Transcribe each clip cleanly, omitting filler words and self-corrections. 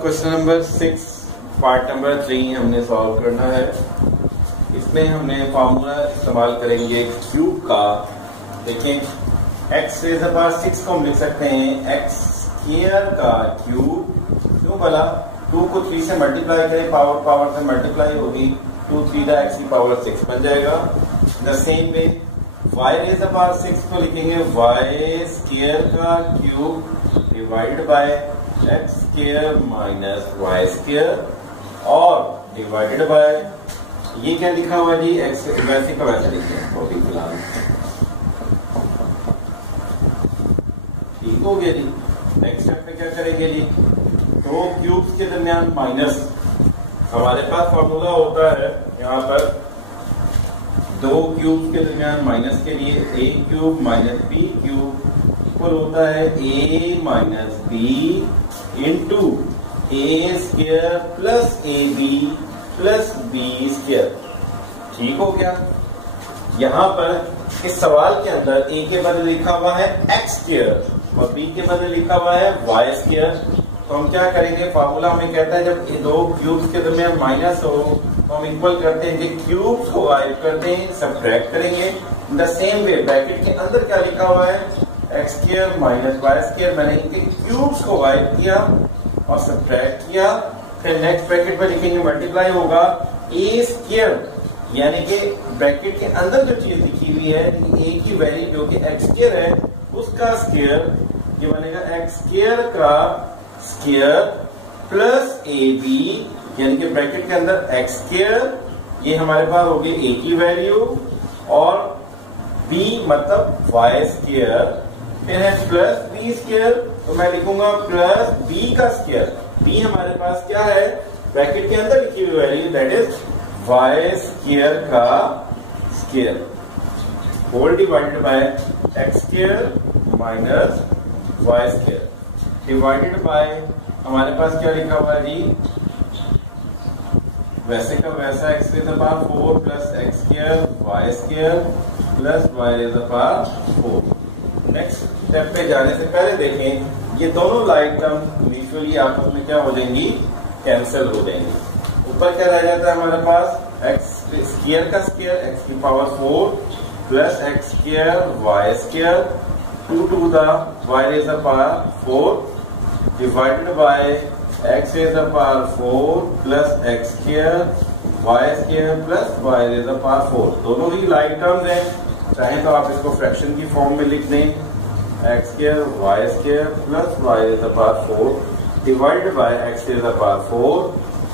Question number 6 part number 3 हमने solve करना है। इसमें हमने फॉर्मूला इस्तेमाल करेंगे क्यूब का। देखें x रेज़ द पावर 6 को हम लिख सकते हैं x स्क्वायर का क्यूब। क्यों बोला? 2 को 3 से मल्टीप्लाई करें, पावर से मल्टीप्लाई होगी, 2 3 x की पावर 6 बन जाएगा। The same way y raise the power 6 को लिखेंगे y स्क्वायर का cube divided by x square minus y square और डिवाइडेड बाय ये क्या लिखा हुआ जी, x वैसे का वैसे लिखे अभी फिलहाल। ठीक हो गया जी। नेक्स्ट स्टेप पे क्या करेंगे जी, दो क्यूब्स के दरमियान माइनस। हमारे पास फॉर्मूला होता है यहाँ पर दो क्यूब्स के दरमियान माइनस के लिए a cube minus b cube equal होता है a minus b into A square plus A B plus B square. ठीक हो गया। यहां पर इस सवाल के अंदर ए के बदले लिखा हुआ है एक्स स्क्वायर और बी के बदले लिखा हुआ है वाई स्क्वायर। तो हम क्या करेंगे, फार्मूला हमें कहता है जब ये दो क्यूब्स के दरमियान माइनस हो तो हम इक्वल करते हैं कि क्यूब्स को गायब करते हैं, सब्ट्रैक्ट करेंगे। द सेम वे ब्रैकेट के अंदर क्या लिखा हुआ है, X square minus Y square. मैंने इनके क्यूब्स को गायब किया और सब्ट्रैक्ट किया। फिर नेक्स्ट ब्रैकेट पे लिखेंगे मल्टीप्लाई होगा ए स्क्वायर, यानी कि ब्रैकेट के अंदर जो चीज लिखी हुई है ए की वैल्यू जो कि एक्स स्क्वायर है उसका स्क्वायर, ये बनेगा एक्स स्क्वायर का स्क्वायर प्लस ए बी, यानी कि ब्रैकेट के अंदर एक्स स्क्वायर, ये हमारे पास हो गई ए की वैल्यू और बी मतलब वाई स्क्वायर। फिर है प्लस बी स्क्वायर, तो मैं लिखूंगा प्लस बी का स्क्वायर। बी हमारे पास क्या है, ब्रैकेट के अंदर लिखी हुई value that is Y square का square whole divided by X square minus Y square divided by हमारे पास क्या लिखा हुआ है जी, वैसे का वैसा X raise the power 4 plus X square Y square plus Y raise the power 4। Next step पे जाने से पहले देखें ये दोनों लाइक टर्म म्यूचुअली आपस में क्या हो जाएंगी, कैंसिल हो जाएंगी। ऊपर क्या रह जाता है हमारे पास, एक्स स्क्वायर का स्क्वायर एक्स की power 4 plus X square Y square 2 to the Y raise the power 4 divided by X raise the power 4 plus X square Y square plus Y raise the power 4। दोनों ही like terms हैं, चाहे तो आप इसको fraction की form में लिख दें, X square Y square plus Y raise the power 4 divided by X raise the power 4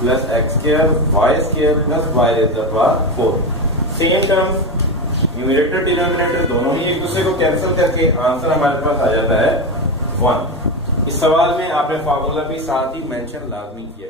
plus X square Y square plus Y raise the power 4। Same term numerator denominator दोनों ही एक दूसरे को cancel करके answer हमारे पास आ जाता है 1। इस सवाल में आपने फार्मूला भी साथ ही मेंशन लाजमी किया।